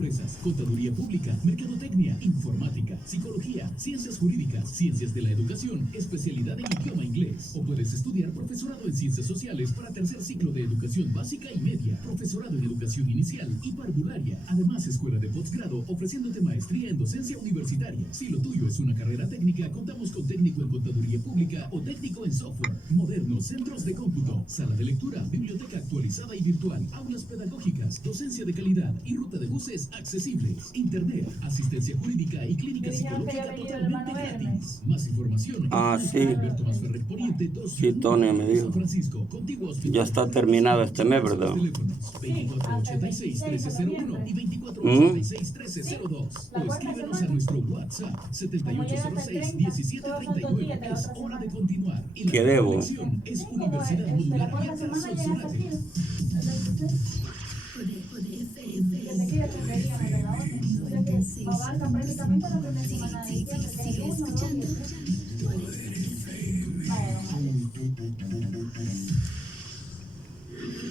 empresas, contaduría pública, mercadotecnia, informática, psicología, ciencias jurídicas, ciencias de la educación, especialidad en idioma inglés. O puedes estudiar profesorado en ciencias sociales para tercer ciclo de educación básica y media, profesorado en educación inicial y parvularia. Además, escuela de posgrado ofreciéndote maestría en docencia universitaria. Si lo tuyo es una carrera técnica, contamos con técnico en contaduría pública o técnico en software. Modernos centros de cómputo, sala de lectura, biblioteca actualizada y virtual, aulas pedagógicas, docencia de calidad y ruta de buses accesibles. Internet, asistencia jurídica y clínica psicológica totalmente gratis. Más información en Sí. Alberto Masferrer Poniente 2, Sí, Tony me dijo. San Francisco, contiguo a Hospital. Ya está terminado este mes, ¿verdad? Teléfonos 2486-1301 y 2486-1302. O escríbenos a nuestro WhatsApp 7806-1739. Es hora de continuar. Y la ¿Qué debo? conexión es Universidad Modular Abierta Sonsonate.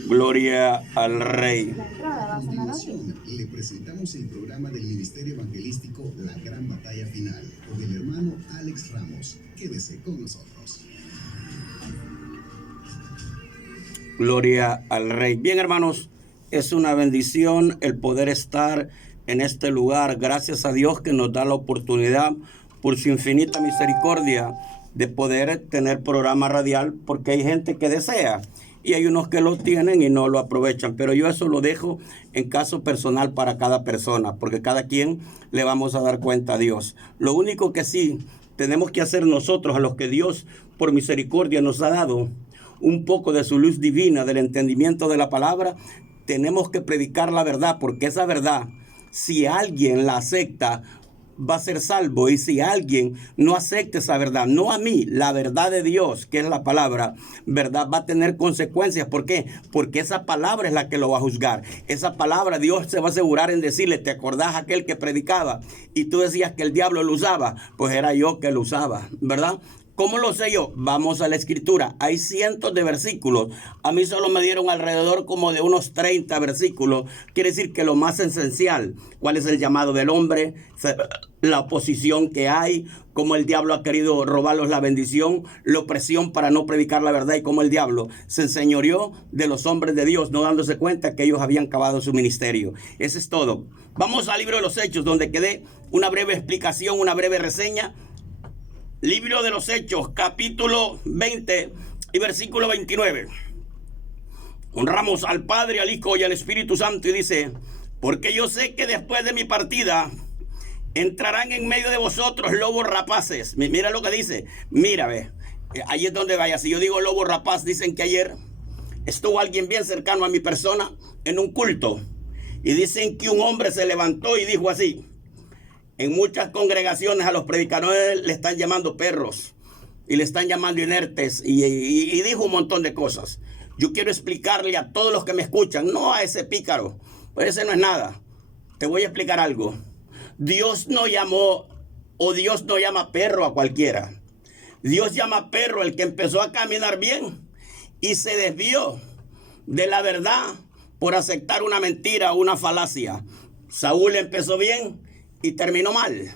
Gloria al Rey. A continuación, le presentamos el programa del Ministerio Evangelístico La Gran Batalla Final con el hermano Alex Ramos. Quédese con nosotros. Gloria al Rey. Bien, hermanos, es una bendición el poder estar en este lugar. Gracias a Dios que nos da la oportunidad, por su infinita misericordia, de poder tener programa radial, porque hay gente que desea y hay unos que lo tienen y no lo aprovechan. Pero yo eso lo dejo en caso personal para cada persona, porque cada quien le vamos a dar cuenta a Dios. Lo único que sí tenemos que hacer nosotros, a los que Dios por misericordia nos ha dado un poco de su luz divina, del entendimiento de la palabra, tenemos que predicar la verdad, porque esa verdad, si alguien la acepta, va a ser salvo. Y si alguien no acepta esa verdad, no a mí, la verdad de Dios, que es la palabra, verdad, va a tener consecuencias. ¿Por qué? Porque esa palabra es la que lo va a juzgar. Esa palabra Dios se va a asegurar en decirle: ¿te acordás aquel que predicaba y tú decías que el diablo lo usaba? Pues era yo que lo usaba, ¿verdad? ¿Cómo lo sé yo? Vamos a la escritura. Hay cientos de versículos. A mí solo me dieron alrededor como de unos 30 versículos. Quiere decir que lo más esencial, cuál es el llamado del hombre, la oposición que hay, cómo el diablo ha querido robarlos la bendición, la opresión para no predicar la verdad y cómo el diablo se enseñoreó de los hombres de Dios, no dándose cuenta que ellos habían acabado su ministerio. Eso es todo. Vamos al libro de los Hechos, donde quedé una breve explicación, una breve reseña. Libro de los Hechos, capítulo 20 y versículo 29. Honramos al Padre, al Hijo y al Espíritu Santo, y dice: porque yo sé que después de mi partida entrarán en medio de vosotros lobos rapaces. Mira lo que dice. Mira, ve. Ahí es donde vaya. Si yo digo lobo rapaz, dicen que ayer estuvo alguien bien cercano a mi persona en un culto. Y dicen que un hombre se levantó y dijo así: en muchas congregaciones a los predicadores le están llamando perros y le están llamando inertes y dijo un montón de cosas. Yo quiero explicarle a todos los que me escuchan, no a ese pícaro, pues ese no es nada. Te voy a explicar algo. Dios no llamó, o Dios no llama perro a cualquiera. Dios llama perro el que empezó a caminar bien y se desvió de la verdad por aceptar una mentira o una falacia. Saúl empezó bien y terminó mal.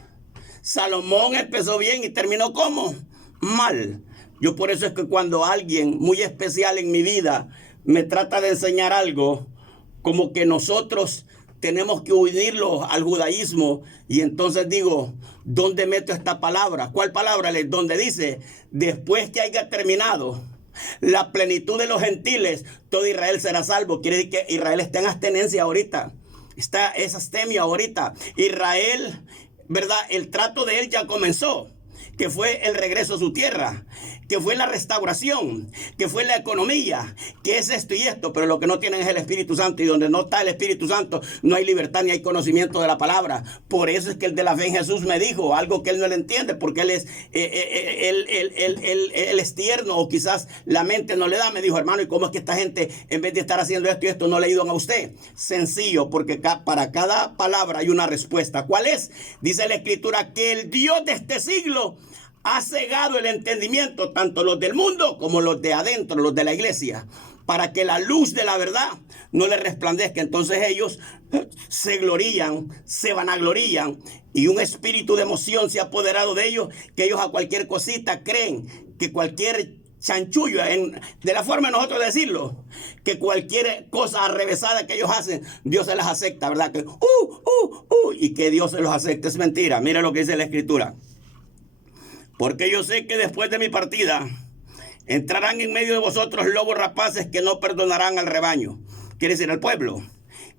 Salomón empezó bien y terminó ¿cómo? Mal. Yo por eso es que cuando alguien muy especial en mi vida me trata de enseñar algo, como que nosotros tenemos que unirlo al judaísmo, y entonces digo: ¿dónde meto esta palabra? ¿Cuál palabra? Donde dice: después que haya terminado la plenitud de los gentiles, todo Israel será salvo. Quiere decir que Israel está en abstenencia ahorita. Es astemio ahorita. Israel, ¿verdad? El trato de él ya comenzó, que fue el regreso a su tierra, que fue la restauración, que fue la economía, que es esto y esto, pero lo que no tienen es el Espíritu Santo, y donde no está el Espíritu Santo no hay libertad ni hay conocimiento de la palabra. Por eso es que el de la fe en Jesús me dijo algo que él no le entiende, porque él es tierno, o quizás la mente no le da. Me dijo: hermano, ¿y cómo es que esta gente, en vez de estar haciendo esto y esto, no le ayudan a usted? Sencillo, porque para cada palabra hay una respuesta. ¿Cuál es? Dice la Escritura que el Dios de este siglo ha cegado el entendimiento, tanto los del mundo como los de adentro, los de la iglesia. para que la luz de la verdad no les resplandezca. Entonces ellos se glorían, se vanaglorían, y un espíritu de emoción se ha apoderado de ellos, que ellos a cualquier cosita creen que cualquier chanchullo, de la forma de nosotros decirlo, que cualquier cosa arrevesada que ellos hacen, Dios se las acepta, ¿verdad? Que y que Dios se los acepta. Es mentira. Mira lo que dice la Escritura. Porque yo sé que después de mi partida entrarán en medio de vosotros lobos rapaces que no perdonarán al rebaño, quiere decir al pueblo.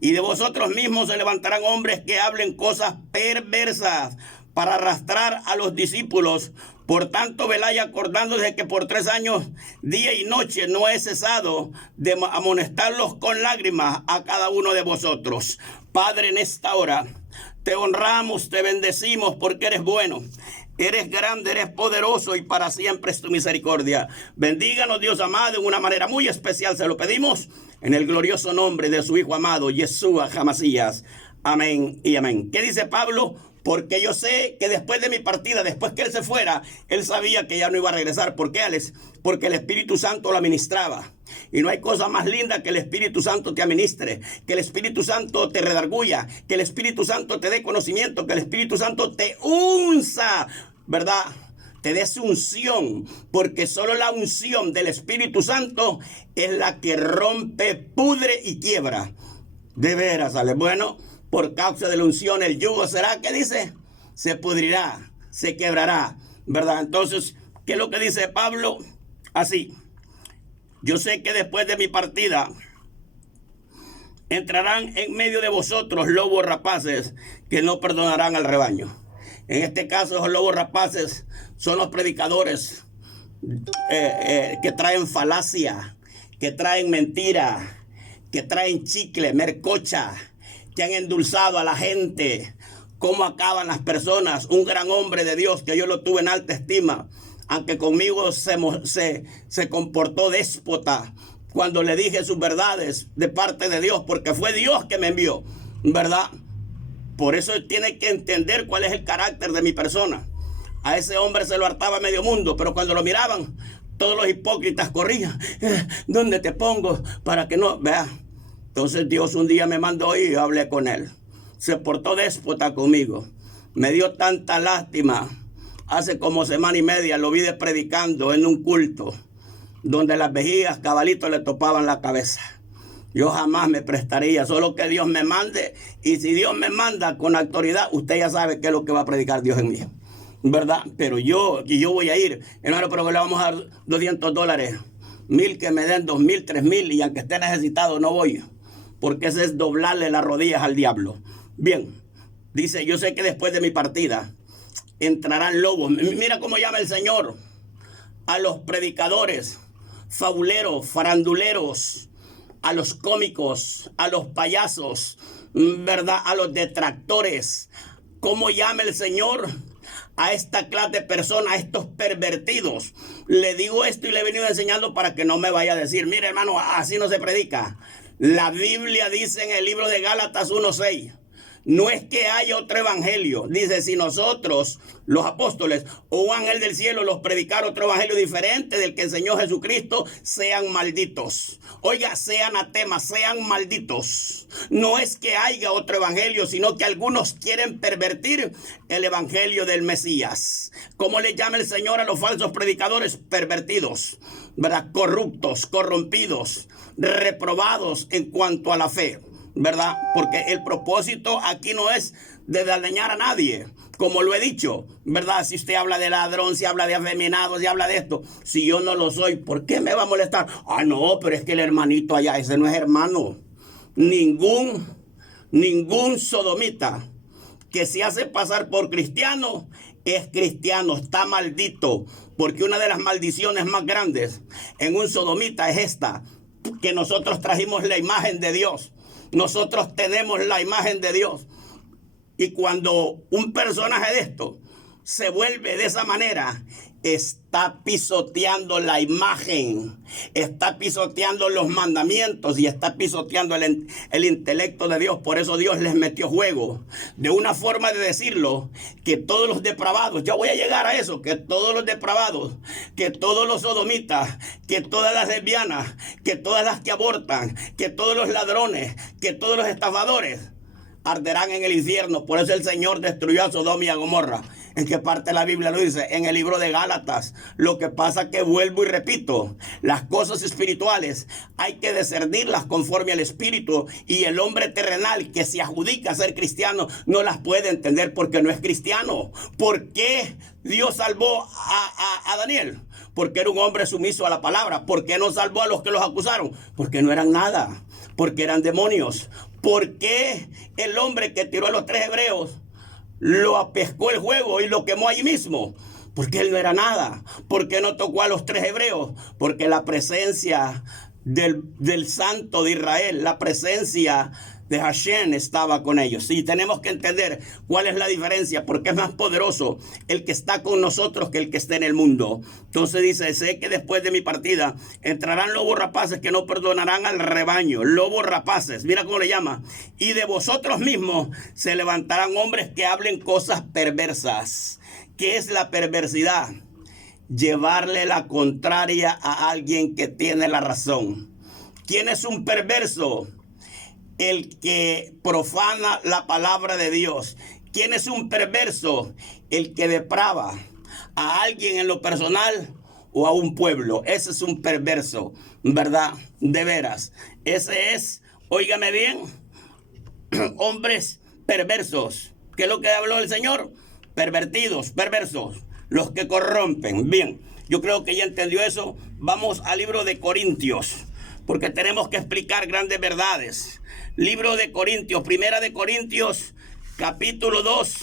Y de vosotros mismos se levantarán hombres que hablen cosas perversas para arrastrar a los discípulos. Por tanto, velad acordándose que por 3 años, día y noche, no he cesado de amonestarlos con lágrimas a cada uno de vosotros. Padre, en esta hora te honramos, te bendecimos porque eres bueno. Eres grande, eres poderoso y para siempre es tu misericordia. Bendíganos, Dios amado, en una manera muy especial. Se lo pedimos en el glorioso nombre de su Hijo amado, Yeshua Hamasías. Amén y amén. ¿Qué dice Pablo? Porque yo sé que después de mi partida, después que él se fuera, él sabía que ya no iba a regresar. ¿Por qué, Alex? Porque el Espíritu Santo lo administraba. Y no hay cosa más linda que el Espíritu Santo te administre, que el Espíritu Santo te redarguya, que el Espíritu Santo te dé conocimiento, que el Espíritu Santo te unza, ¿verdad? Te dé su unción, porque solo la unción del Espíritu Santo es la que rompe, pudre y quiebra. De veras, ¿sale? Bueno, por causa de la unción el yugo será, ¿qué dice? Se pudrirá, se quebrará, ¿verdad? Entonces, ¿qué es lo que dice Pablo? Así. Yo sé que después de mi partida entrarán en medio de vosotros lobos rapaces que no perdonarán al rebaño. En este caso, los lobos rapaces son los predicadores que traen falacia, que traen mentira, que traen chicle, mercocha, que han endulzado a la gente. ¿Cómo acaban las personas? Un gran hombre de Dios que yo lo tuve en alta estima, aunque conmigo se comportó déspota cuando le dije sus verdades de parte de Dios, porque fue Dios que me envió, ¿verdad? Por eso tiene que entender cuál es el carácter de mi persona. A ese hombre se lo hartaba medio mundo, pero cuando lo miraban, todos los hipócritas corrían. ¿Dónde te pongo? Para que no, vea. Entonces Dios un día me mandó y yo hablé con él. Se portó déspota conmigo. Me dio tanta lástima. Hace como semana y media lo vi predicando en un culto donde las vejigas cabalitos le topaban la cabeza. Yo jamás me prestaría, solo que Dios me mande. Y si Dios me manda con autoridad, usted ya sabe qué es lo que va a predicar Dios en mí, ¿verdad? Pero yo voy a ir, hermano, pero le vamos a dar $200. 1,000 que me den, 2,000, 3,000, y aunque esté necesitado no voy, porque ese es doblarle las rodillas al diablo. Bien, dice, yo sé que después de mi partida entrarán lobos. Mira cómo llama el Señor a los predicadores, fabuleros, faranduleros, a los cómicos, a los payasos, ¿verdad? A los detractores. ¿Cómo llama el Señor a esta clase de personas, a estos pervertidos? Le digo esto y le he venido enseñando para que no me vaya a decir, mire hermano, así no se predica. La Biblia dice en el libro de Gálatas 1:6, no es que haya otro evangelio. Dice, si nosotros, los apóstoles, o un ángel del cielo los predicar otro evangelio diferente del que enseñó Jesucristo, sean malditos. Oiga, sean anatemas, sean malditos. No es que haya otro evangelio, sino que algunos quieren pervertir el evangelio del Mesías. ¿Cómo le llama el Señor a los falsos predicadores? Pervertidos, ¿verdad? Corruptos, corrompidos, reprobados en cuanto a la fe, ¿verdad? Porque el propósito aquí no es de dañar a nadie, como lo he dicho, ¿verdad? Si usted habla de ladrón, si habla de afeminado, si habla de esto, si yo no lo soy, ¿por qué me va a molestar? Ah, no, pero es que el hermanito allá, ese no es hermano. Ningún sodomita que se hace pasar por cristiano es cristiano, está maldito, porque una de las maldiciones más grandes en un sodomita es esta, que nosotros trajimos la imagen de Dios. Nosotros tenemos la imagen de Dios. Y cuando un personaje de esto se vuelve de esa manera, está pisoteando la imagen, está pisoteando los mandamientos y está pisoteando el intelecto de Dios. Por eso Dios les metió juego, de una forma de decirlo, que todos los depravados, ya voy a llegar a eso, que todos los depravados, que todos los sodomitas, que todas las lesbianas, que todas las que abortan, que todos los ladrones, que todos los estafadores arderán en el infierno. Por eso el Señor destruyó a Sodoma y a Gomorra. ¿En qué parte de la Biblia lo dice? En el libro de Gálatas. Lo que pasa que vuelvo y repito, las cosas espirituales hay que discernirlas conforme al espíritu, y el hombre terrenal que se adjudica a ser cristiano no las puede entender porque no es cristiano. ¿Por qué Dios salvó a Daniel? Porque era un hombre sumiso a la palabra. ¿Por qué no salvó a los que los acusaron? Porque no eran nada, porque eran demonios. ¿Por qué el hombre que tiró a los 3 hebreos lo apescó el fuego y lo quemó allí mismo? Porque él no era nada. ¿Por qué no tocó a los 3 hebreos? Porque la presencia del Santo de Israel, la presencia de Hashem estaba con ellos. Y tenemos que entender cuál es la diferencia, porque es más poderoso el que está con nosotros que el que está en el mundo. Entonces dice, sé que después de mi partida entrarán lobos rapaces que no perdonarán al rebaño. Lobos rapaces, mira cómo le llama. Y de vosotros mismos se levantarán hombres que hablen cosas perversas. ¿Qué es la perversidad? Llevarle la contraria a alguien que tiene la razón. ¿Quién es un perverso? El que profana la palabra de Dios. ¿Quién es un perverso? El que deprava a alguien en lo personal o a un pueblo. Ese es un perverso, ¿verdad? De veras. Ese es, óigame bien, hombres perversos. ¿Qué es lo que habló el Señor? Pervertidos, perversos, los que corrompen. Bien, yo creo que ya entendió eso. Vamos al libro de Corintios, porque tenemos que explicar grandes verdades. Libro de Corintios, Primera de Corintios, capítulo 2.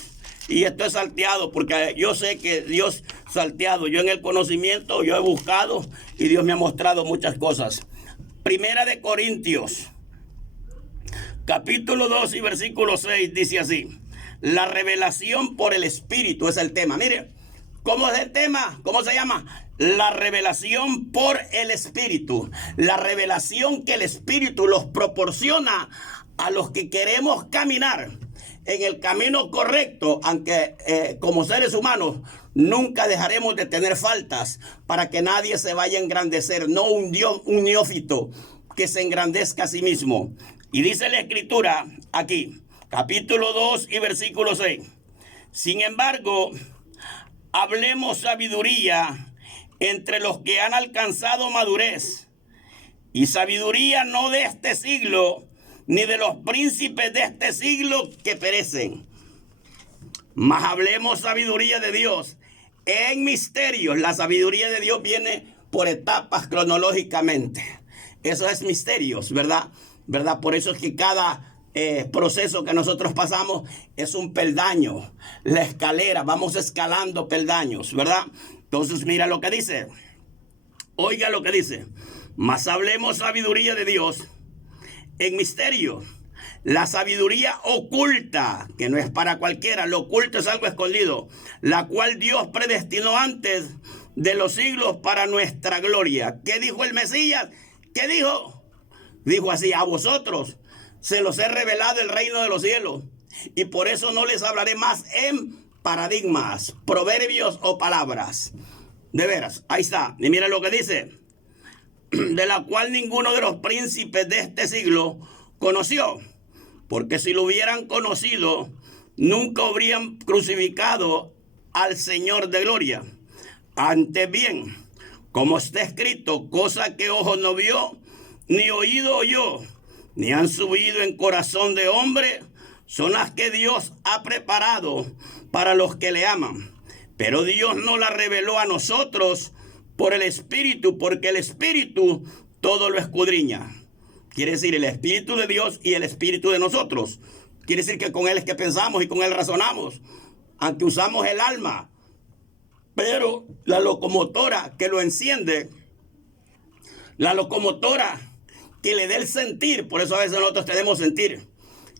Y esto es salteado, porque yo sé que Dios salteado. Yo en el conocimiento, yo he buscado y Dios me ha mostrado muchas cosas. Primera de Corintios, capítulo 2 y versículo 6, dice así. La revelación por el Espíritu es el tema. Mire, ¿cómo es el tema? ¿Cómo se llama? La revelación por el Espíritu. La revelación que el Espíritu los proporciona a los que queremos caminar en el camino correcto, aunque como seres humanos nunca dejaremos de tener faltas, para que nadie se vaya a engrandecer, no un neófito que se engrandezca a sí mismo. Y dice la Escritura aquí, capítulo 2 y versículo 6. Sin embargo, hablemos sabiduría entre los que han alcanzado madurez, y sabiduría no de este siglo, ni de los príncipes de este siglo que perecen. Mas hablemos sabiduría de Dios en misterios. La sabiduría de Dios viene por etapas cronológicamente. Eso es misterios, ¿verdad? Por eso es que cada proceso que nosotros pasamos es un peldaño, la escalera, vamos escalando peldaños, ¿verdad? Entonces mira lo que dice, oiga lo que dice, mas hablemos sabiduría de Dios en misterio, la sabiduría oculta, que no es para cualquiera, lo oculto es algo escondido, la cual Dios predestinó antes de los siglos para nuestra gloria. ¿Qué dijo el Mesías? ¿Qué dijo? Dijo así, a vosotros se los he revelado el reino de los cielos, y por eso no les hablaré más en paradigmas, proverbios o palabras. De veras, ahí está. Y mira lo que dice, de la cual ninguno de los príncipes de este siglo conoció, porque si lo hubieran conocido, nunca habrían crucificado al Señor de gloria. Antes bien, como está escrito, cosa que ojo no vio, ni oído oyó, ni han subido en corazón de hombre, son las que Dios ha preparado para los que le aman. Pero Dios no la reveló a nosotros por el Espíritu, porque el Espíritu todo lo escudriña. Quiere decir, el Espíritu de Dios y el Espíritu de nosotros. Quiere decir que con Él es que pensamos y con Él razonamos, aunque usamos el alma. Pero la locomotora que lo enciende, la locomotora que le dé el sentir, por eso a veces nosotros tenemos sentir,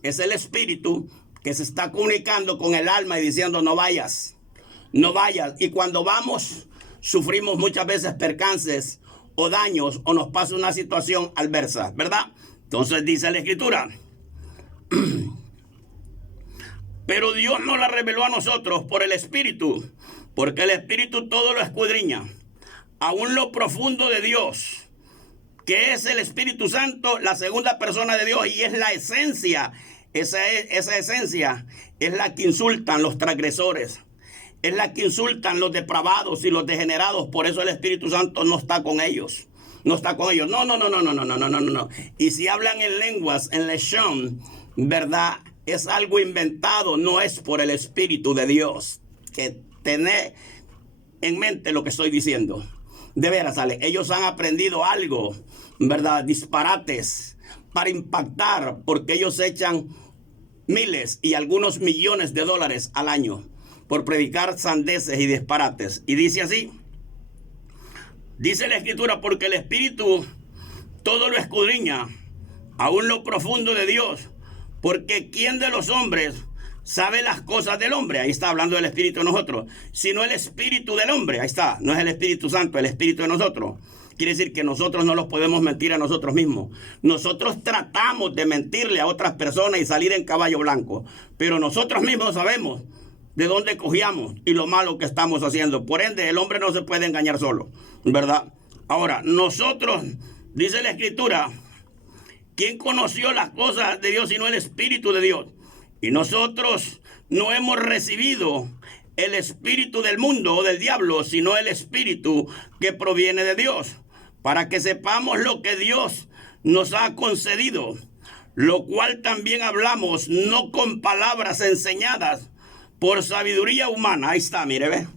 es el Espíritu que se está comunicando con el alma y diciendo no vayas, no vayas. Y cuando vamos, sufrimos muchas veces percances o daños o nos pasa una situación adversa, ¿verdad? Entonces dice la Escritura, pero Dios nos la reveló a nosotros por el Espíritu, porque el Espíritu todo lo escudriña, aún lo profundo de Dios, que es el Espíritu Santo, la segunda persona de Dios, y es la esencia. Esa esencia es la que insultan los transgresores, es la que insultan los depravados y los degenerados. Por eso el Espíritu Santo no está con ellos. No está con ellos. No. Y si hablan en lenguas, en leshon, ¿verdad? Es algo inventado, no es por el Espíritu de Dios. Que tened en mente lo que estoy diciendo. De veras, Ale, ellos han aprendido algo, ¿verdad? Disparates para impactar, porque ellos echan miles y algunos millones de dólares al año por predicar sandeces y disparates. Y dice así, dice la Escritura, porque el Espíritu todo lo escudriña, aún lo profundo de Dios, porque ¿quién de los hombres sabe las cosas del hombre? Ahí está hablando del Espíritu de nosotros, sino el Espíritu del hombre. Ahí está, no es el Espíritu Santo, el Espíritu de nosotros. Quiere decir que nosotros no los podemos mentir a nosotros mismos. Nosotros tratamos de mentirle a otras personas y salir en caballo blanco, pero nosotros mismos sabemos de dónde cogíamos y lo malo que estamos haciendo. Por ende, el hombre no se puede engañar solo, ¿verdad? Ahora, nosotros, dice la Escritura, ¿quién conoció las cosas de Dios sino el Espíritu de Dios? Y nosotros no hemos recibido el espíritu del mundo o del diablo, sino el Espíritu que proviene de Dios, para que sepamos lo que Dios nos ha concedido, lo cual también hablamos, no con palabras enseñadas por sabiduría humana. Ahí está, mire, ve,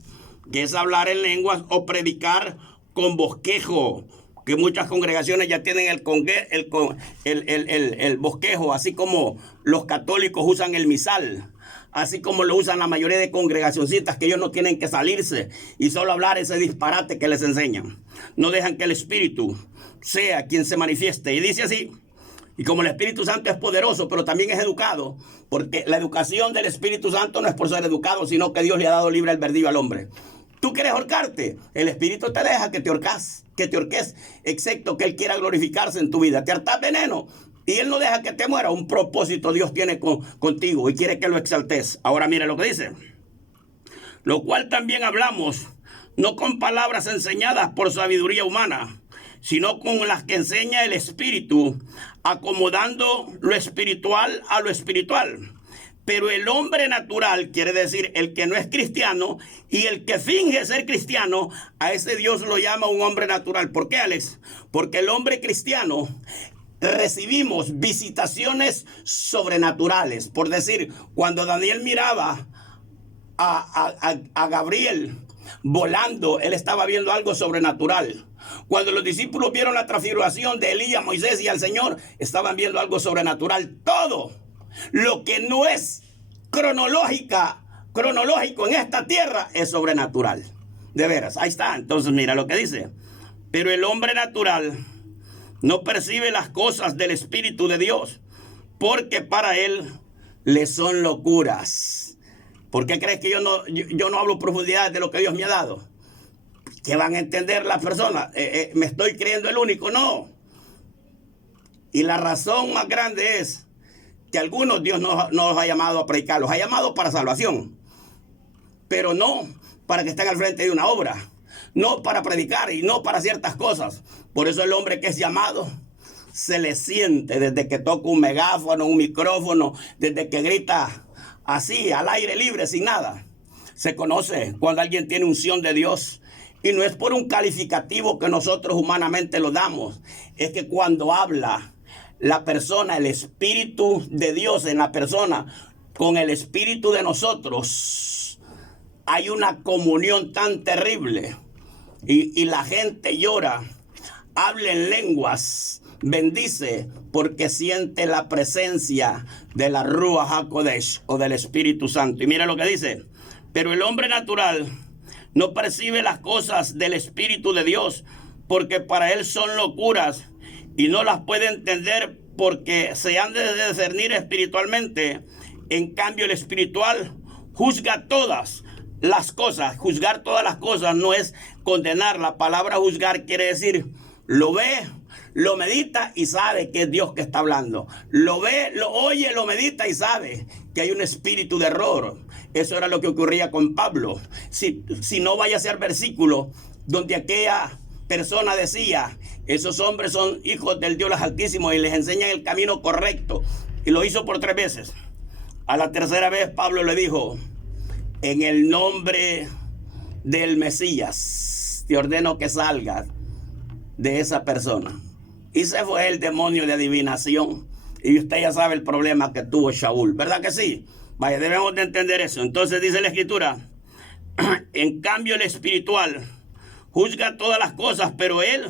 que es hablar en lenguas o predicar con bosquejo, que muchas congregaciones ya tienen el bosquejo, así como los católicos usan el misal, así como lo usan la mayoría de congregacioncitas, que ellos no tienen que salirse y solo hablar ese disparate que les enseñan. No dejan que el Espíritu sea quien se manifieste. Y dice así, y como el Espíritu Santo es poderoso, pero también es educado, porque la educación del Espíritu Santo no es por ser educado, sino que Dios le ha dado libre albedrío al hombre. ¿Tú quieres ahorcarte? El Espíritu te deja que te ahorques, excepto que Él quiera glorificarse en tu vida. Te hartas veneno y Él no deja que te muera. Un propósito Dios tiene contigo y quiere que lo exaltes. Ahora mire lo que dice. Lo cual también hablamos, no con palabras enseñadas por sabiduría humana, sino con las que enseña el Espíritu, acomodando lo espiritual a lo espiritual. Pero el hombre natural, quiere decir el que no es cristiano, y el que finge ser cristiano, a ese Dios lo llama un hombre natural. ¿Por qué, Alex? Porque el hombre cristiano recibimos visitaciones sobrenaturales. Por decir, cuando Daniel miraba a Gabriel volando, él estaba viendo algo sobrenatural. Cuando los discípulos vieron la transfiguración de Elías, Moisés y al Señor, estaban viendo algo sobrenatural. Todo lo que no es cronológico en esta tierra es sobrenatural. De veras, ahí está. Entonces mira lo que dice. Pero el hombre natural no percibe las cosas del Espíritu de Dios, porque para él le son locuras. ¿Por qué crees que yo no hablo profundidades de lo que Dios me ha dado? ¿Qué van a entender las personas? ¿Me estoy creyendo el único? No. Y la razón más grande es que algunos Dios no los ha llamado a predicar, los ha llamado para salvación, pero no para que estén al frente de una obra, no para predicar y no para ciertas cosas. Por eso el hombre que es llamado se le siente desde que toca un megáfono, un micrófono, desde que grita así, al aire libre, sin nada. Se conoce cuando alguien tiene unción de Dios. Y no es por un calificativo que nosotros humanamente lo damos, es que cuando habla la persona, el Espíritu de Dios en la persona, con el Espíritu de nosotros, hay una comunión tan terrible. Y la gente llora, habla en lenguas, bendice, porque siente la presencia de la Ruach HaKodesh o del Espíritu Santo. Y mira lo que dice. Pero el hombre natural no percibe las cosas del Espíritu de Dios, porque para él son locuras y no las puede entender, porque se han de discernir espiritualmente. En cambio, el espiritual juzga todas las cosas. Juzgar todas las cosas no es condenar. La palabra juzgar quiere decir, lo ve, lo medita y sabe que es Dios que está hablando. Lo ve, lo oye, lo medita y sabe que hay un espíritu de error. Eso era lo que ocurría con Pablo. Si no vaya a ser versículo donde aquella persona decía, esos hombres son hijos del Dios Altísimo y les enseñan el camino correcto. Y lo hizo por 3 veces. A la tercera vez Pablo le dijo, en el nombre del Mesías, te ordeno que salgas de esa persona. Y se fue el demonio de adivinación. Y usted ya sabe el problema que tuvo Shaul, ¿verdad que sí? Vaya, debemos de entender eso. Entonces dice la Escritura, en cambio el espiritual juzga todas las cosas, pero él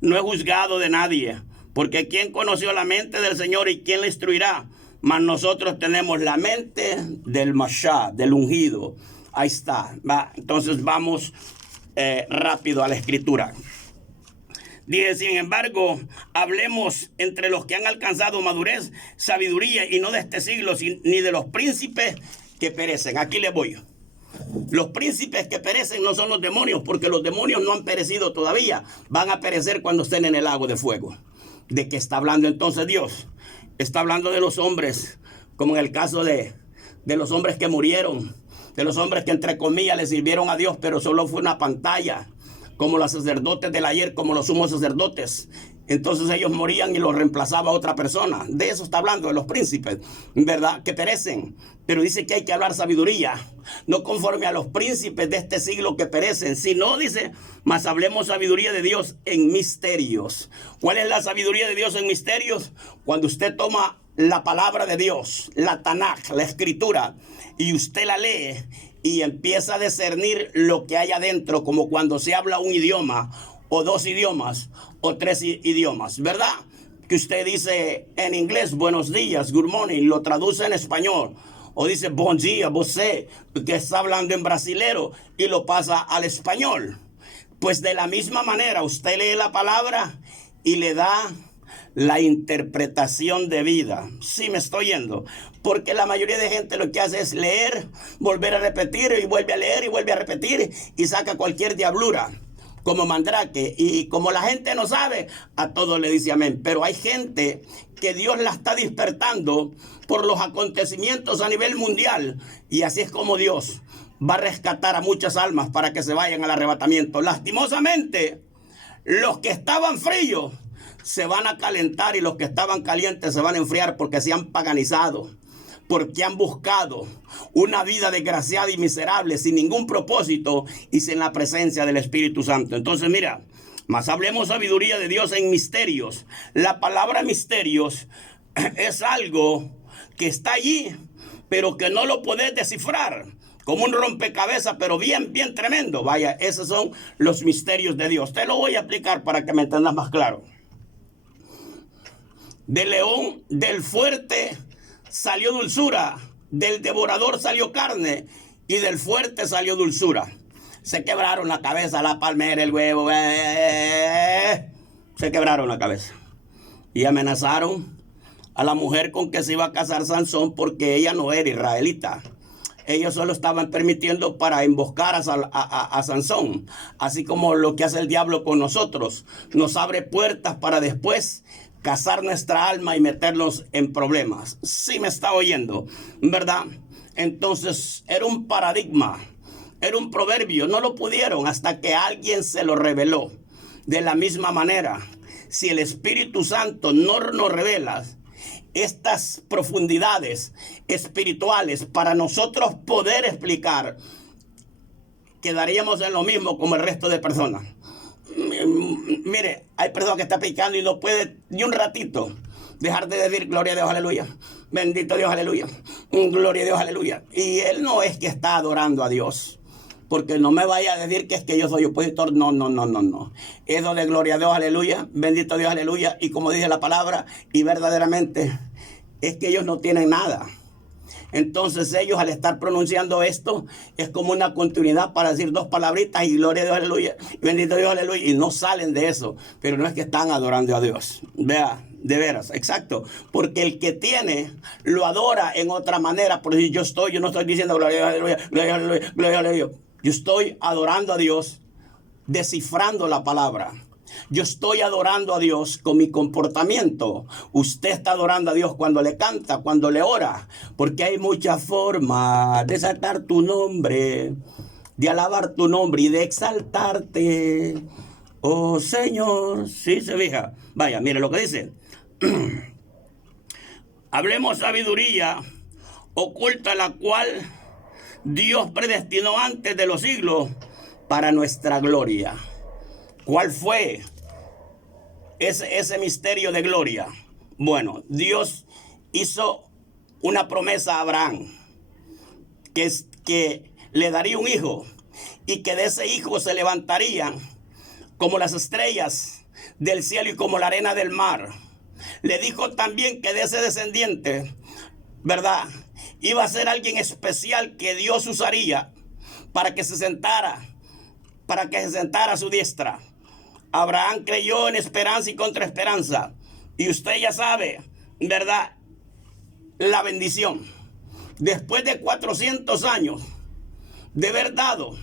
no es juzgado de nadie. Porque ¿quién conoció la mente del Señor y quién le instruirá? Mas nosotros tenemos la mente del Mashá, del ungido. Ahí está. ¿Va? Entonces vamos rápido a la Escritura. Dice, sin embargo, hablemos entre los que han alcanzado madurez, sabiduría, y no de este siglo, ni de los príncipes que perecen. Aquí les voy. Los príncipes que perecen no son los demonios, porque los demonios no han perecido todavía. Van a perecer cuando estén en el lago de fuego. ¿De qué está hablando entonces Dios? Está hablando de los hombres, como en el caso de los hombres que murieron, de los hombres que entre comillas le sirvieron a Dios, pero solo fue una pantalla, como los sacerdotes del ayer, como los sumos sacerdotes. Entonces ellos morían y los reemplazaba otra persona. De eso está hablando, de los príncipes, ¿verdad? Que perecen. Pero dice que hay que hablar sabiduría, no conforme a los príncipes de este siglo que perecen, sino, dice, mas hablemos sabiduría de Dios en misterios. ¿Cuál es la sabiduría de Dios en misterios? Cuando usted toma la palabra de Dios, la Tanaj, la Escritura, y usted la lee y empieza a discernir lo que hay adentro, como cuando se habla un idioma, o 2 idiomas, o 3 idiomas, ¿verdad? Que usted dice en inglés, buenos días, good morning, lo traduce en español. O dice, bon dia, você, que está hablando en brasilero, y lo pasa al español. Pues de la misma manera, usted lee la palabra y le da la interpretación de vida. Sí, me estoy yendo. Porque la mayoría de gente lo que hace es leer, volver a repetir, y vuelve a leer, y vuelve a repetir, y saca cualquier diablura, como mandrake. Y como la gente no sabe, a todos le dice amén. Pero hay gente que Dios la está despertando por los acontecimientos a nivel mundial. Y así es como Dios va a rescatar a muchas almas para que se vayan al arrebatamiento. Lastimosamente, los que estaban fríos se van a calentar, y los que estaban calientes se van a enfriar, porque se han paganizado, porque han buscado una vida desgraciada y miserable, sin ningún propósito y sin la presencia del Espíritu Santo. Entonces, mira, mas hablemos sabiduría de Dios en misterios. La palabra misterios es algo que está allí, pero que no lo podés descifrar, como un rompecabezas, pero bien, bien tremendo. Vaya, esos son los misterios de Dios. Te lo voy a explicar para que me entendas más claro. Del león, del fuerte, salió dulzura, del devorador salió carne, y del fuerte salió dulzura. Se quebraron la cabeza, la palmera, el huevo, se quebraron la cabeza. Y amenazaron a la mujer con que se iba a casar Sansón, porque ella no era israelita. Ellos solo estaban permitiendo para emboscar a Sansón. Así como lo que hace el diablo con nosotros. Nos abre puertas para después cazar nuestra alma y meterlos en problemas. Sí me está oyendo, ¿verdad? Entonces era un paradigma, era un proverbio. No lo pudieron hasta que alguien se lo reveló. De la misma manera, si el Espíritu Santo no nos revela estas profundidades espirituales para nosotros poder explicar, quedaríamos en lo mismo como el resto de personas. Mire, hay personas que están picando y no puede ni un ratito dejar de decir gloria a Dios, aleluya, bendito Dios, aleluya, gloria a Dios, aleluya. Y él no es que está adorando a Dios, porque no me vaya a decir que es que yo soy opositor. No. Eso de gloria a Dios, aleluya, bendito Dios, aleluya, y como dice la palabra, y verdaderamente es que ellos no tienen nada. Entonces ellos al estar pronunciando esto es como una continuidad para decir dos palabritas y gloria a Dios, aleluya, y bendito Dios, aleluya, y no salen de eso, pero no es que están adorando a Dios. Vea, de veras, exacto, porque el que tiene lo adora en otra manera. Por decir yo no estoy diciendo gloria a Dios, aleluya, gloria a Dios, gloria a Dios. Yo estoy adorando a Dios, descifrando la palabra. Yo estoy adorando a Dios con mi comportamiento. Usted está adorando a Dios cuando le canta, cuando le ora, porque hay muchas formas de exaltar tu nombre, de alabar tu nombre y de exaltarte. Oh Señor, sí se fija. Vaya, mire lo que dice. Hablemos sabiduría oculta, la cual Dios predestinó antes de los siglos para nuestra gloria. ¿Cuál fue ese misterio de gloria? Bueno, Dios hizo una promesa a Abraham, que le daría un hijo y que de ese hijo se levantarían como las estrellas del cielo y como la arena del mar. Le dijo también que de ese descendiente, ¿verdad?, iba a ser alguien especial que Dios usaría para que se sentara a su diestra. Abraham creyó en esperanza y contra esperanza. Y usted ya sabe, ¿verdad?, la bendición. Después de 400 años de haber dado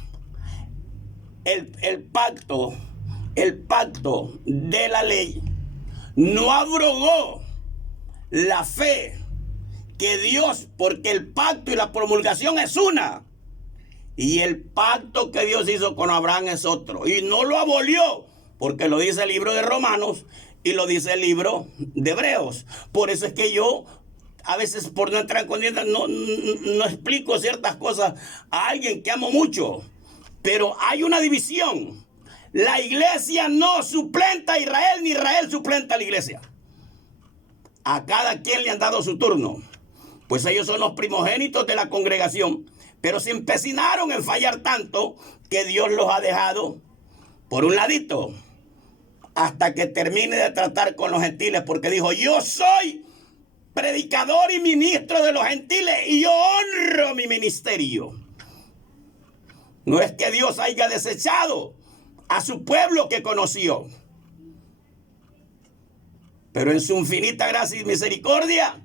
el pacto de la ley, no abrogó la fe que Dios, porque el pacto y la promulgación es una. Y el pacto que Dios hizo con Abraham es otro. Y no lo abolió, porque lo dice el libro de Romanos y lo dice el libro de Hebreos. Por eso es que yo, a veces por no entrar en contienda, no explico ciertas cosas a alguien que amo mucho. Pero hay una división. La iglesia no suplenta a Israel, ni Israel suplenta a la iglesia. A cada quien le han dado su turno. Pues ellos son los primogénitos de la congregación. Pero se empecinaron en fallar tanto que Dios los ha dejado por un ladito hasta que termine de tratar con los gentiles, porque dijo: yo soy predicador y ministro de los gentiles y yo honro mi ministerio. No es que Dios haya desechado a su pueblo que conoció, pero en su infinita gracia y misericordia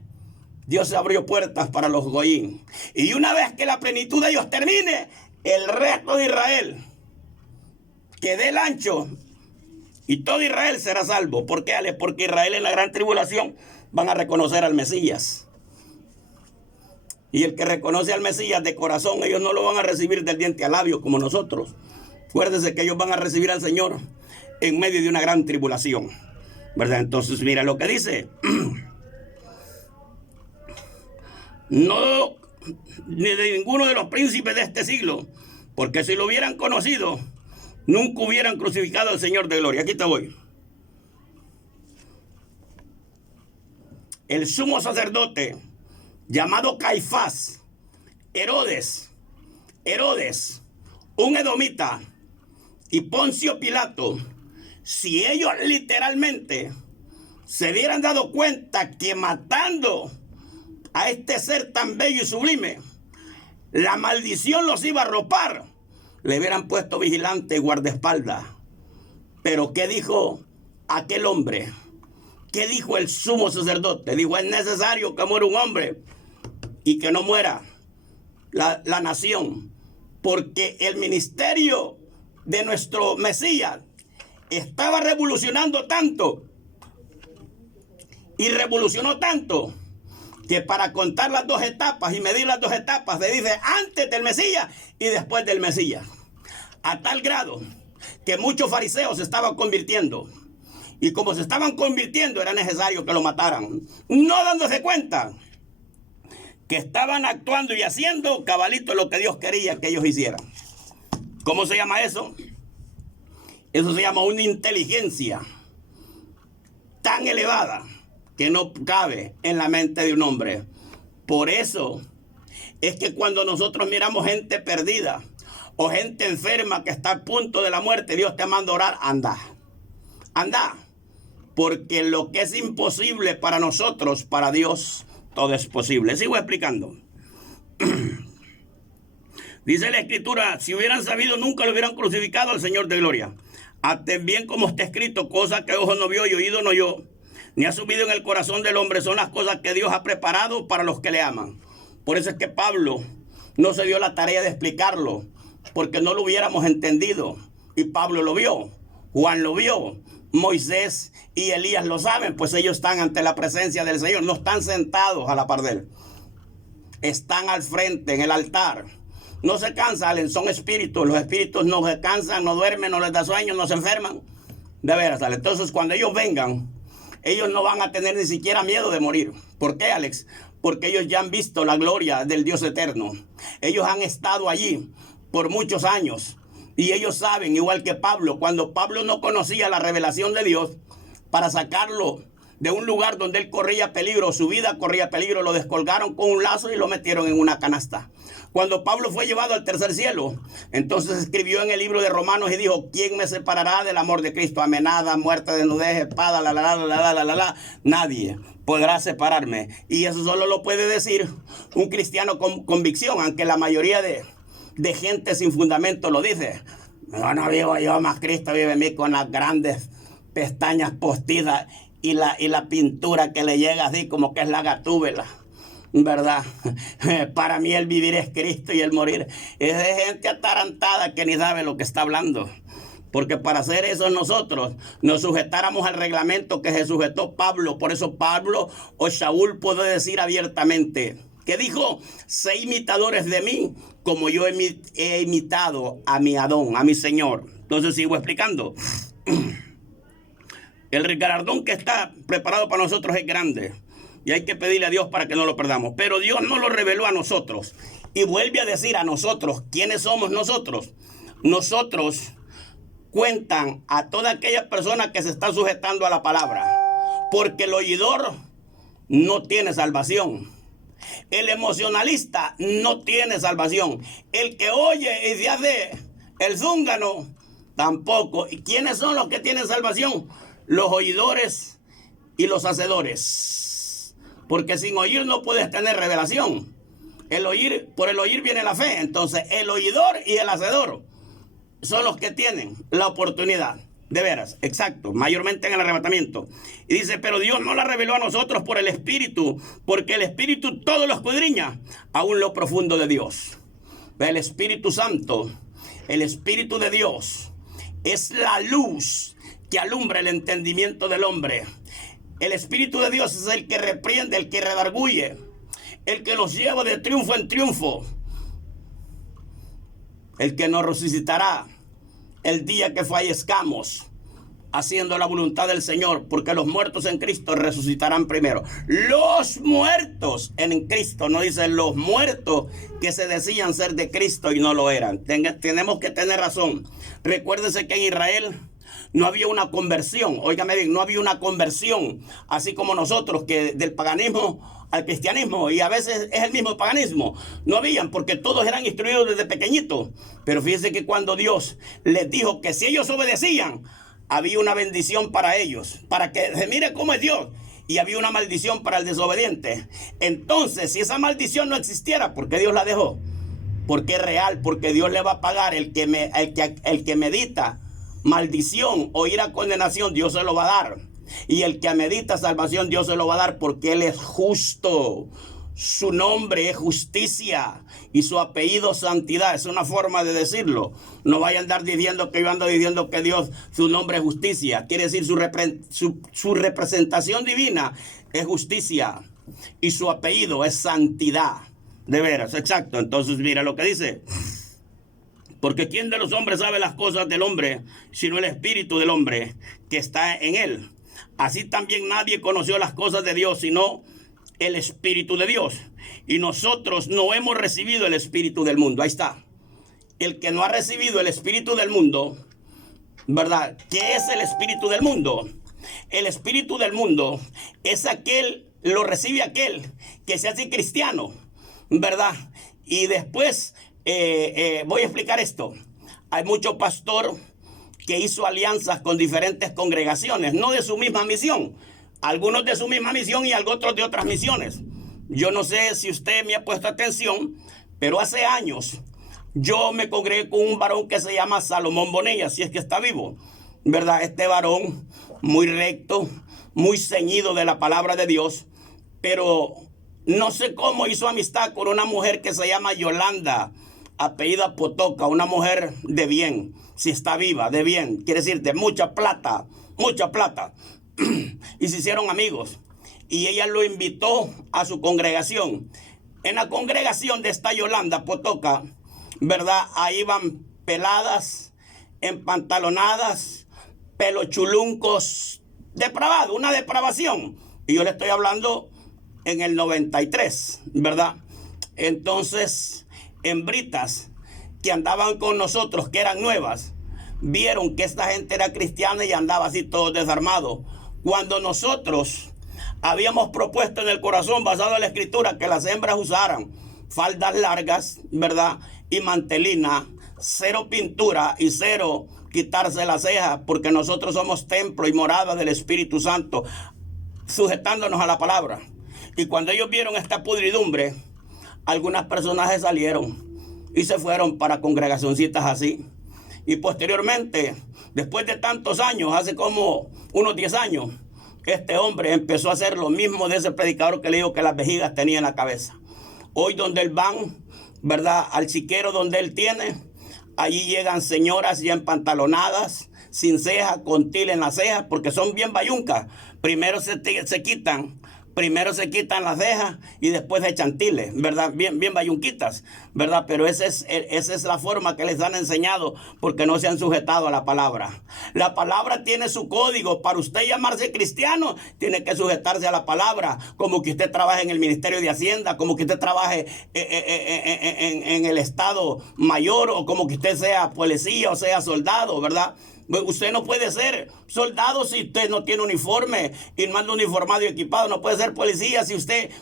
Dios abrió puertas para los goyín. Y una vez que la plenitud de ellos termine, el resto de Israel que dé el ancho y todo Israel será salvo. ¿Por qué, Ale? Porque Israel en la gran tribulación van a reconocer al Mesías. Y el que reconoce al Mesías de corazón, ellos no lo van a recibir del diente al labio como nosotros. Acuérdense que ellos van a recibir al Señor en medio de una gran tribulación, ¿verdad? Entonces mira lo que dice. No, ni de ninguno de los príncipes de este siglo, porque si lo hubieran conocido, nunca hubieran crucificado al Señor de gloria. Aquí te voy. El sumo sacerdote llamado Caifás, Herodes, un edomita, y Poncio Pilato, si ellos literalmente se hubieran dado cuenta que matando a este ser tan bello y sublime, la maldición los iba a arropar, le hubieran puesto vigilante y guardaespaldas. Pero ¿qué dijo aquel hombre? ¿Qué dijo el sumo sacerdote? Dijo: es necesario que muera un hombre y que no muera la nación, porque el ministerio de nuestro Mesías estaba revolucionando tanto y revolucionó tanto que para contar las dos etapas y medir las dos etapas se dice antes del Mesías y después del Mesías, a tal grado que muchos fariseos se estaban convirtiendo, y como se estaban convirtiendo era necesario que lo mataran, no dándose cuenta que estaban actuando y haciendo cabalito lo que Dios quería que ellos hicieran. ¿Cómo se llama eso? Eso se llama una inteligencia tan elevada que no cabe en la mente de un hombre. Por eso es que cuando nosotros miramos gente perdida o gente enferma que está a punto de la muerte, Dios te manda a orar: anda, porque lo que es imposible para nosotros, para Dios todo es posible. Sigo explicando. Dice la Escritura, si hubieran sabido, nunca lo hubieran crucificado al Señor de gloria. Bien como está escrito, cosas que ojo no vio y oído no oyó, ni ha subido en el corazón del hombre, son las cosas que Dios ha preparado para los que le aman. Por eso es que Pablo no se dio la tarea de explicarlo, porque no lo hubiéramos entendido. Y Pablo lo vio, Juan lo vio, Moisés y Elías lo saben, pues ellos están ante la presencia del Señor, no están sentados a la par de él. Están al frente, en el altar. No se cansan, son espíritus. Los espíritus no se cansan, no duermen, no les da sueño, no se enferman. De veras, ¿sale? Entonces, cuando ellos vengan, ellos no van a tener ni siquiera miedo de morir. ¿Por qué, Alex? Porque ellos ya han visto la gloria del Dios eterno. Ellos han estado allí por muchos años. Y ellos saben, igual que Pablo, cuando Pablo no conocía la revelación de Dios, para sacarlo de un lugar donde él corría peligro, su vida corría peligro, lo descolgaron con un lazo y lo metieron en una canasta. Cuando Pablo fue llevado al tercer cielo, entonces escribió en el libro de Romanos y dijo, ¿quién me separará del amor de Cristo? Amenaza, muerte, desnudez, espada, nadie podrá separarme. Y eso solo lo puede decir un cristiano con convicción, aunque la mayoría de gente sin fundamento lo dice. No vivo yo, más Cristo vive en mí, con las grandes pestañas postizas y la pintura que le llega así como que es la gatúbela, ¿verdad? Para mí el vivir es Cristo y el morir es de gente atarantada que ni sabe lo que está hablando. Porque para hacer eso nosotros nos sujetáramos al reglamento que se sujetó Pablo. Por eso Pablo o Saúl puede decir abiertamente, que dijo, sé imitadores de mí como yo he imitado a mi Adón, a mi Señor. Entonces sigo explicando. El galardón que está preparado para nosotros es grande y hay que pedirle a Dios para que no lo perdamos. Pero Dios no lo reveló a nosotros y vuelve a decir a nosotros. ¿Quiénes somos nosotros? Nosotros cuentan a toda aquella persona que se está sujetando a la palabra, porque el oidor no tiene salvación. El emocionalista no tiene salvación. El que oye y se hace el zúngano tampoco. ¿Y quiénes son los que tienen salvación? Los oidores y los hacedores. Porque sin oír no puedes tener revelación. Por el oír viene la fe. Entonces el oidor y el hacedor son los que tienen la oportunidad. De veras, exacto, mayormente en el arrebatamiento. Y dice, pero Dios no la reveló a nosotros por el Espíritu, porque el Espíritu todo lo escudriña, aún lo profundo de Dios. El Espíritu Santo, el Espíritu de Dios, es la luz que alumbra el entendimiento del hombre. El Espíritu de Dios es el que reprende, el que redarguye, el que los lleva de triunfo en triunfo, el que nos resucitará el día que fallezcamos, haciendo la voluntad del Señor, porque los muertos en Cristo resucitarán primero. Los muertos en Cristo, no dice los muertos que se decían ser de Cristo y no lo eran. Tenemos que tener razón. Recuérdese que en Israel no había una conversión, óigame bien, no había una conversión, así como nosotros, que del paganismo al cristianismo, y a veces es el mismo paganismo. No habían, porque todos eran instruidos desde pequeñitos. Pero fíjense que cuando Dios les dijo que si ellos obedecían, había una bendición para ellos, para que se mire cómo es Dios, y había una maldición para el desobediente. Entonces, si esa maldición no existiera, ¿por qué Dios la dejó? Porque es real, porque Dios le va a pagar el que medita maldición o ir a condenación, Dios se lo va a dar. Y el que medita salvación, Dios se lo va a dar, porque Él es justo. Su nombre es justicia y su apellido santidad. Es una forma de decirlo. No vaya a andar diciendo que yo ando diciendo que Dios, su nombre es justicia. Quiere decir su representación divina es justicia y su apellido es santidad. De veras, exacto. Entonces mira lo que dice. Porque ¿quién de los hombres sabe las cosas del hombre, sino el espíritu del hombre que está en él? Así también nadie conoció las cosas de Dios, sino el Espíritu de Dios. Y nosotros no hemos recibido el Espíritu del mundo. Ahí está. El que no ha recibido el Espíritu del mundo, ¿verdad? ¿Qué es el Espíritu del mundo? El Espíritu del mundo es lo recibe aquel que se hace cristiano, ¿verdad? Y después voy a explicar esto. Hay mucho pastor que hizo alianzas con diferentes congregaciones, no de su misma misión, algunos de su misma misión y otros de otras misiones, yo no sé si usted me ha puesto atención, pero hace años yo me congregué con un varón que se llama Salomón Bonilla, si es que está vivo, ¿verdad? Este varón muy recto, muy ceñido de la palabra de Dios, pero no sé cómo hizo amistad con una mujer que se llama Yolanda, apellida Potoca, una mujer de bien, si está viva, de bien, quiere decir de mucha plata, y se hicieron amigos, y ella lo invitó a su congregación. En la congregación de esta Yolanda Potoca, ¿verdad? Ahí van peladas, empantalonadas, pelochuluncos, depravado, una depravación. Y yo le estoy hablando en el 93, ¿verdad? Entonces, hembritas que andaban con nosotros, que eran nuevas, vieron que esta gente era cristiana y andaba así todo desarmado. Cuando nosotros habíamos propuesto en el corazón, basado en la escritura, que las hembras usaran faldas largas, ¿verdad? Y mantelina, cero pintura y cero quitarse las cejas, porque nosotros somos templo y morada del Espíritu Santo, sujetándonos a la palabra. Y cuando ellos vieron esta pudridumbre, algunas personas se salieron y se fueron para congregacioncitas así. Y posteriormente, después de tantos años, hace como unos 10 años, este hombre empezó a hacer lo mismo de ese predicador que le dijo que las vejigas tenía en la cabeza. Hoy donde él van, ¿verdad? Al chiquero donde él tiene, allí llegan señoras ya empantalonadas, sin cejas, con til en las cejas, porque son bien bayuncas. Primero se quitan las cejas y después se echan tiles, ¿verdad? Bien bayunquitas, ¿verdad? Pero esa es la forma que les han enseñado, porque no se han sujetado a la palabra. La palabra tiene su código. Para usted llamarse cristiano, tiene que sujetarse a la palabra. Como que usted trabaje en el Ministerio de Hacienda, como que usted trabaje en el Estado Mayor, o como que usted sea policía o sea soldado, ¿verdad? Usted no puede ser soldado si usted no tiene uniforme y no anda uniformado y equipado. No puede ser policía si usted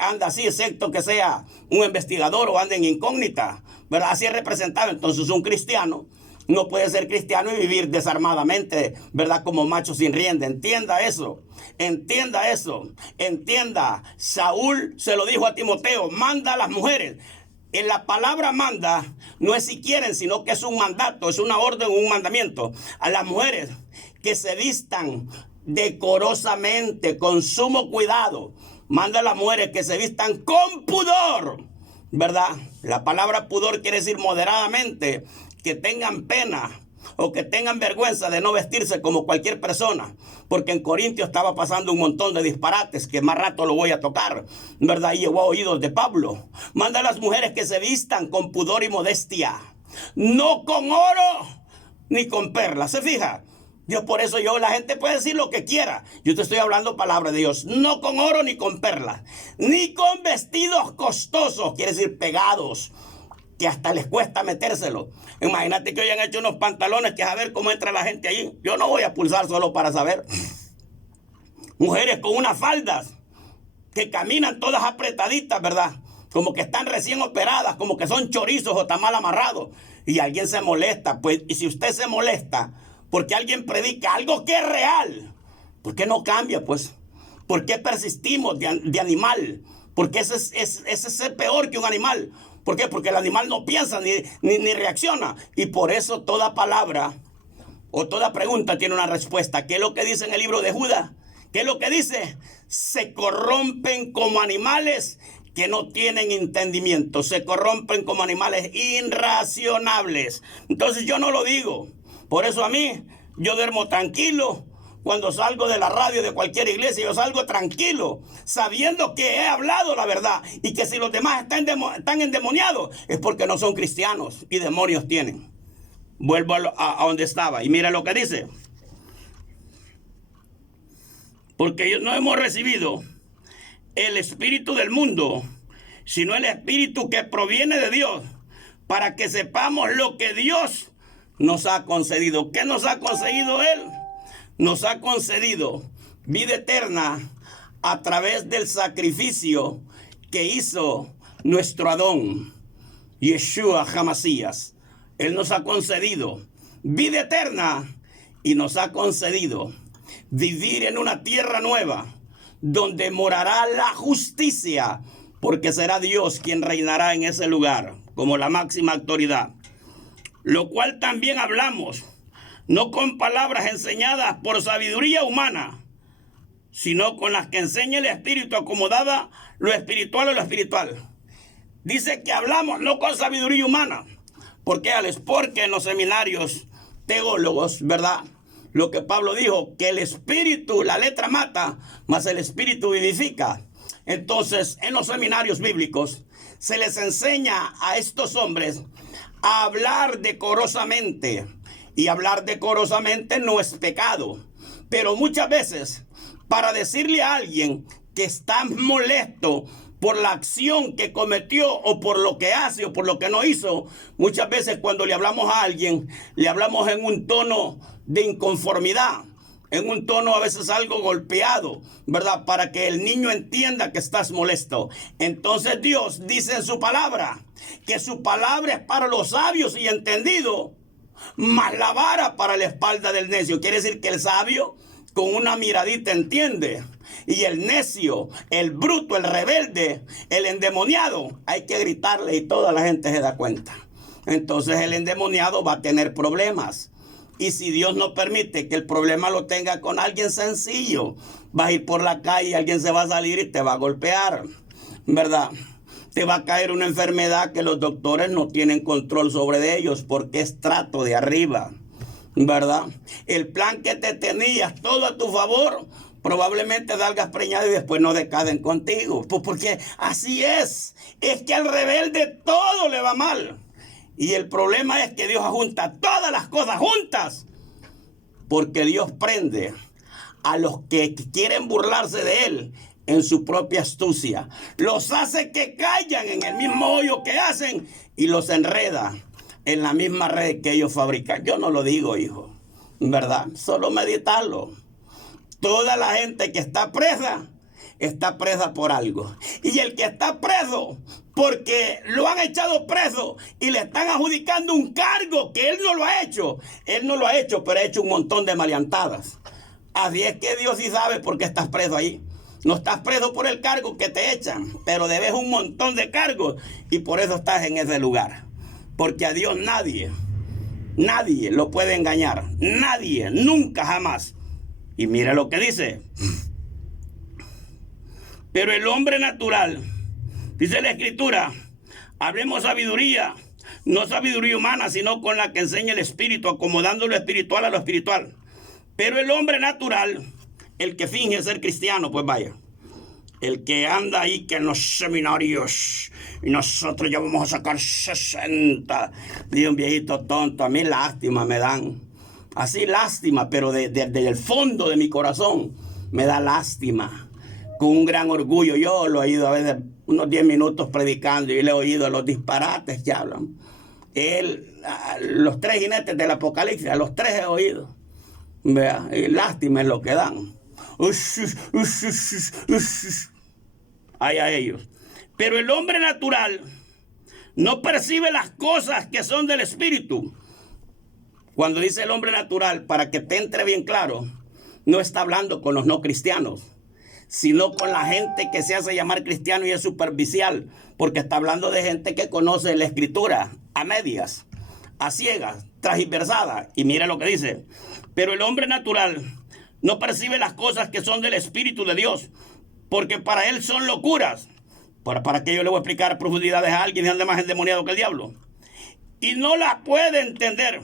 anda así, excepto que sea un investigador o ande en incógnita, ¿verdad? Así es representado. Entonces un cristiano no puede ser cristiano y vivir desarmadamente, ¿verdad? Como macho sin rienda. Entienda eso. Entienda. Saúl se lo dijo a Timoteo: manda a las mujeres. En la palabra manda no es si quieren, sino que es un mandato, es una orden, un mandamiento. A las mujeres que se vistan decorosamente, con sumo cuidado. Manda a las mujeres que se vistan con pudor, ¿verdad? La palabra pudor quiere decir moderadamente, que tengan pena o que tengan vergüenza de no vestirse como cualquier persona, porque en Corintios estaba pasando un montón de disparates que más rato lo voy a tocar, ¿verdad? Y llegó a oídos de Pablo. Manda a las mujeres que se vistan con pudor y modestia, no con oro ni con perlas. ¿Se fija? Por eso la gente puede decir lo que quiera. Yo te estoy hablando palabra de Dios. No con oro ni con perlas, ni con vestidos costosos, quiere decir pegados, que hasta les cuesta metérselo. Imagínate que hoy han hecho unos pantalones que a ver cómo entra la gente ahí. Yo no voy a pulsar solo para saber. Mujeres con unas faldas que caminan todas apretaditas, ¿verdad? Como que están recién operadas, como que son chorizos o tan mal amarrados. Y alguien se molesta. Pues, y si usted se molesta porque alguien predica algo que es real, ¿por qué no cambia, pues? ¿Por qué persistimos de animal? Porque ese es ser peor que un animal. ¿Por qué? Porque el animal no piensa ni reacciona. Y por eso toda palabra o toda pregunta tiene una respuesta. ¿Qué es lo que dice en el libro de Judas? ¿Qué es lo que dice? Se corrompen como animales que no tienen entendimiento. Se corrompen como animales irracionables. Entonces yo no lo digo. Por eso a mí, yo duermo tranquilo. Cuando salgo de la radio de cualquier iglesia, yo salgo tranquilo, sabiendo que he hablado la verdad y que si los demás están endemoniados es porque no son cristianos y demonios tienen. Vuelvo a donde estaba y mira lo que dice. Porque no hemos recibido el espíritu del mundo, sino el espíritu que proviene de Dios, para que sepamos lo que Dios nos ha concedido. ¿Qué nos ha concedido Él? Nos ha concedido vida eterna a través del sacrificio que hizo nuestro Adón, Yeshua Hamasías. Él nos ha concedido vida eterna y nos ha concedido vivir en una tierra nueva, donde morará la justicia, porque será Dios quien reinará en ese lugar como la máxima autoridad. Lo cual también hablamos, no con palabras enseñadas por sabiduría humana, sino con las que enseña el Espíritu, acomodada lo espiritual a lo espiritual. Dice que hablamos no con sabiduría humana. ¿Por qué, Alex? Porque en los seminarios teólogos, ¿verdad? Lo que Pablo dijo, que el Espíritu, la letra mata, mas el Espíritu vivifica. Entonces, en los seminarios bíblicos se les enseña a estos hombres a hablar decorosamente. Y hablar decorosamente no es pecado. Pero muchas veces, para decirle a alguien que está molesto por la acción que cometió o por lo que hace o por lo que no hizo, muchas veces cuando le hablamos a alguien, le hablamos en un tono de inconformidad, en un tono a veces algo golpeado, ¿verdad? Para que el niño entienda que estás molesto. Entonces Dios dice en su palabra que su palabra es para los sabios y entendidos, mas la vara para la espalda del necio. Quiere decir que el sabio con una miradita entiende. Y el necio, el bruto, el rebelde, el endemoniado, hay que gritarle y toda la gente se da cuenta. Entonces el endemoniado va a tener problemas. Y si Dios no permite que el problema lo tenga con alguien sencillo, vas a ir por la calle y alguien se va a salir y te va a golpear, ¿verdad? Te va a caer una enfermedad que los doctores no tienen control sobre ellos porque es trato de arriba, ¿verdad? El plan que te tenías todo a tu favor, probablemente salgas preñado y después no decaden contigo. Pues porque así es que al rebelde todo le va mal. Y el problema es que Dios junta todas las cosas juntas, porque Dios prende a los que quieren burlarse de Él en su propia astucia. Los hace que caigan en el mismo hoyo que hacen y los enreda en la misma red que ellos fabrican. Yo no lo digo, hijo, ¿verdad? Solo meditarlo. Toda la gente que está presa por algo. Y el que está preso porque lo han echado preso y le están adjudicando un cargo que él no lo ha hecho. Él no lo ha hecho, pero ha hecho un montón de maleantadas. Así es que Dios sí sabe por qué estás preso ahí. No estás preso por el cargo que te echan, pero debes un montón de cargos y por eso estás en ese lugar. Porque a Dios nadie lo puede engañar. Nadie, nunca, jamás. Y mira lo que dice. Pero el hombre natural, dice la Escritura, hablemos sabiduría, no sabiduría humana, sino con la que enseña el Espíritu, acomodando lo espiritual a lo espiritual. Pero el hombre natural, el que finge ser cristiano, pues vaya, el que anda ahí que en los seminarios y nosotros ya vamos a sacar 60, y un viejito tonto, a mí lástima me dan, así lástima, pero desde el fondo de mi corazón me da lástima. Con un gran orgullo, yo lo he oído a veces unos 10 minutos predicando y le he oído los disparates que hablan. Los 3 jinetes del Apocalipsis, a los 3 he oído. Vea, y lástima es lo que dan. Ay a ellos. Pero el hombre natural no percibe las cosas que son del Espíritu. Cuando dice el hombre natural, para que te entre bien claro, no está hablando con los no cristianos, sino con la gente que se hace llamar cristiano y es superficial, porque está hablando de gente que conoce la Escritura a medias, a ciegas, transversada. Y mira lo que dice. Pero el hombre natural no percibe las cosas que son del Espíritu de Dios, porque para él son locuras. ¿Para qué yo le voy a explicar profundidades a alguien que anda más endemoniado que el diablo? Y no las puede entender,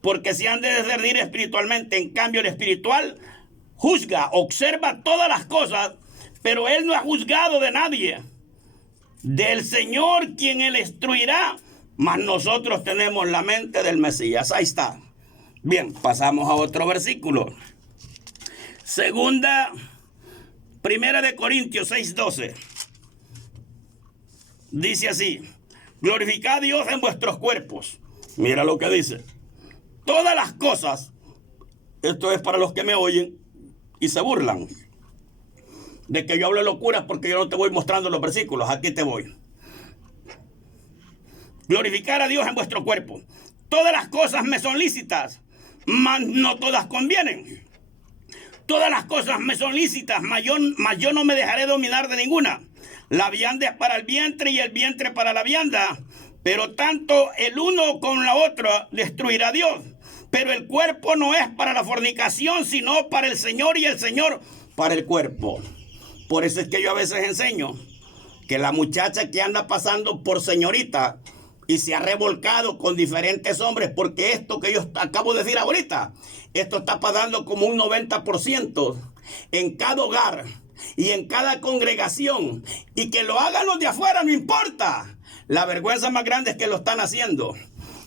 porque se han de discernir espiritualmente. En cambio, el espiritual juzga, observa todas las cosas, pero él no ha juzgado de nadie. Del Señor quien él instruirá, mas nosotros tenemos la mente del Mesías. Ahí está. Bien, pasamos a otro versículo. Primera de Corintios 6:12. Dice así: glorificad a Dios en vuestros cuerpos. Mira lo que dice. Todas las cosas, esto es para los que me oyen y se burlan de que yo hablo locuras porque yo no te voy mostrando los versículos. Aquí te voy. Glorificar a Dios en vuestro cuerpo. Todas las cosas me son lícitas, mas no todas convienen. Todas las cosas me son lícitas, mas yo no me dejaré dominar de ninguna. La vianda es para el vientre y el vientre para la vianda, pero tanto el uno como la otra destruirá Dios. Pero el cuerpo no es para la fornicación, sino para el Señor, y el Señor para el cuerpo. Por eso es que yo a veces enseño que la muchacha que anda pasando por señorita y se ha revolcado con diferentes hombres, porque esto que yo acabo de decir ahorita, esto está pasando como un 90% en cada hogar y en cada congregación, y que lo hagan los de afuera no importa. La vergüenza más grande es que lo están haciendo.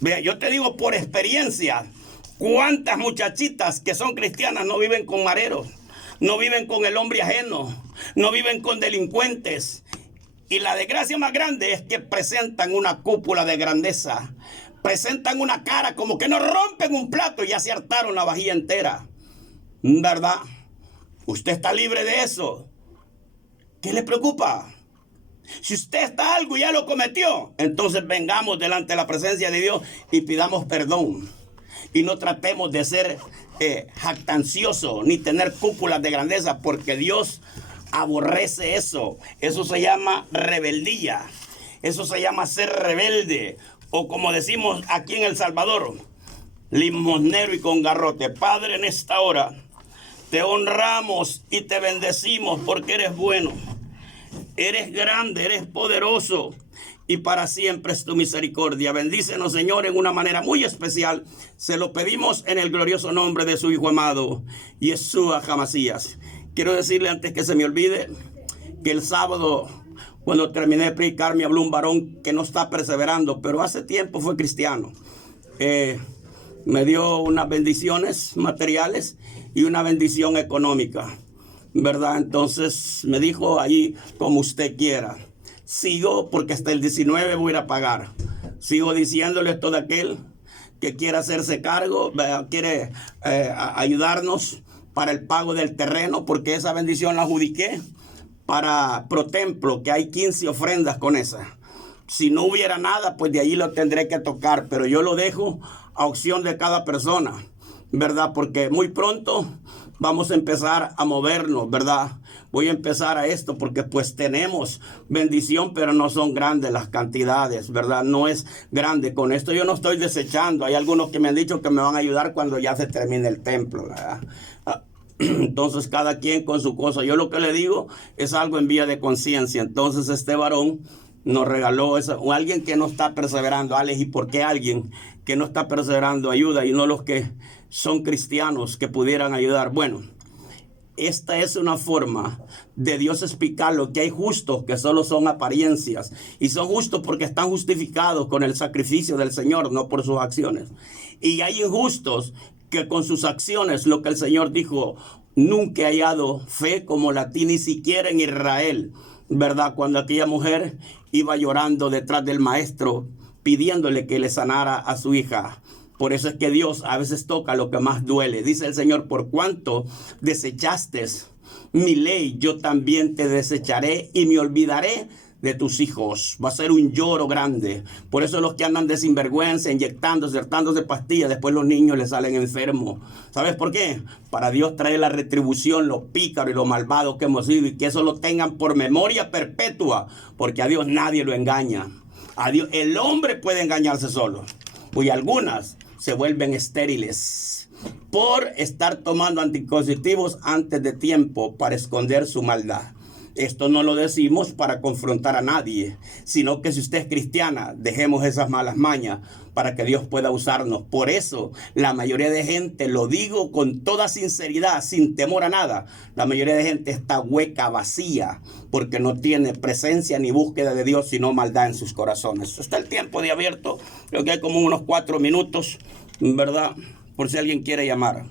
Vea, yo te digo por experiencia, cuántas muchachitas que son cristianas no viven con mareros, no viven con el hombre ajeno, no viven con delincuentes. Y la desgracia más grande es que presentan una cúpula de grandeza, presentan una cara como que no rompen un plato y ya se hartaron la vajilla entera. ¿Verdad? Usted está libre de eso. ¿Qué le preocupa? Si usted está algo y ya lo cometió, entonces vengamos delante de la presencia de Dios y pidamos perdón. Y no tratemos de ser jactanciosos ni tener cúpulas de grandeza, porque Dios aborrece eso. Eso se llama rebeldía. Eso se llama ser rebelde. O como decimos aquí en El Salvador, limosnero y con garrote. Padre, en esta hora te honramos y te bendecimos porque eres bueno. Eres grande, eres poderoso, y para siempre es tu misericordia. Bendícenos, Señor, en una manera muy especial. Se lo pedimos en el glorioso nombre de su Hijo amado, Yeshua HaMashiach. Quiero decirle antes que se me olvide que el sábado, cuando terminé de predicar, me habló un varón que no está perseverando, pero hace tiempo fue cristiano. Me dio unas bendiciones materiales y una bendición económica, ¿verdad? Entonces me dijo ahí, como usted quiera. Sigo, porque hasta el 19 voy a ir a pagar. Sigo diciéndole a todo aquel que quiera hacerse cargo, quiere ayudarnos para el pago del terreno, porque esa bendición la adjudiqué para ProTemplo, que hay 15 ofrendas con esa. Si no hubiera nada, pues de ahí lo tendré que tocar, pero yo lo dejo a opción de cada persona, ¿verdad? Porque muy pronto vamos a empezar a movernos, ¿verdad? Voy a empezar a esto porque pues tenemos bendición, pero no son grandes las cantidades, ¿verdad? No es grande. Con esto yo no estoy desechando. Hay algunos que me han dicho que me van a ayudar cuando ya se termine el templo, ¿verdad? Entonces cada quien con su cosa. Yo lo que le digo es algo en vía de conciencia. Entonces este varón nos regaló eso. O alguien que no está perseverando. Alex, ¿y por qué alguien que no está perseverando ayuda y no los que son cristianos que pudieran ayudar? Bueno, esta es una forma de Dios explicar lo que hay justos que solo son apariencias, y son justos porque están justificados con el sacrificio del Señor, no por sus acciones. Y hay injustos que con sus acciones, lo que el Señor dijo, nunca he hallado fe como la ti, ni siquiera en Israel, ¿verdad? Cuando aquella mujer iba llorando detrás del maestro pidiéndole que le sanara a su hija. Por eso es que Dios a veces toca lo que más duele. Dice el Señor, por cuanto desechaste mi ley, yo también te desecharé y me olvidaré de tus hijos. Va a ser un lloro grande. Por eso los que andan de sinvergüenza, inyectándose, hartándose pastillas, después los niños les salen enfermos. ¿Sabes por qué? Para Dios traer la retribución, lo pícaro y lo malvado que hemos sido, y que eso lo tengan por memoria perpetua, porque a Dios nadie lo engaña. A Dios, el hombre puede engañarse solo. Y algunas se vuelven estériles por estar tomando anticonceptivos antes de tiempo para esconder su maldad. Esto no lo decimos para confrontar a nadie, sino que si usted es cristiana, dejemos esas malas mañas para que Dios pueda usarnos. Por eso, la mayoría de gente, lo digo con toda sinceridad, sin temor a nada, la mayoría de gente está hueca, vacía, porque no tiene presencia ni búsqueda de Dios, sino maldad en sus corazones. Está el tiempo de abierto, creo que hay como unos 4 minutos, ¿verdad? Por si alguien quiere llamar.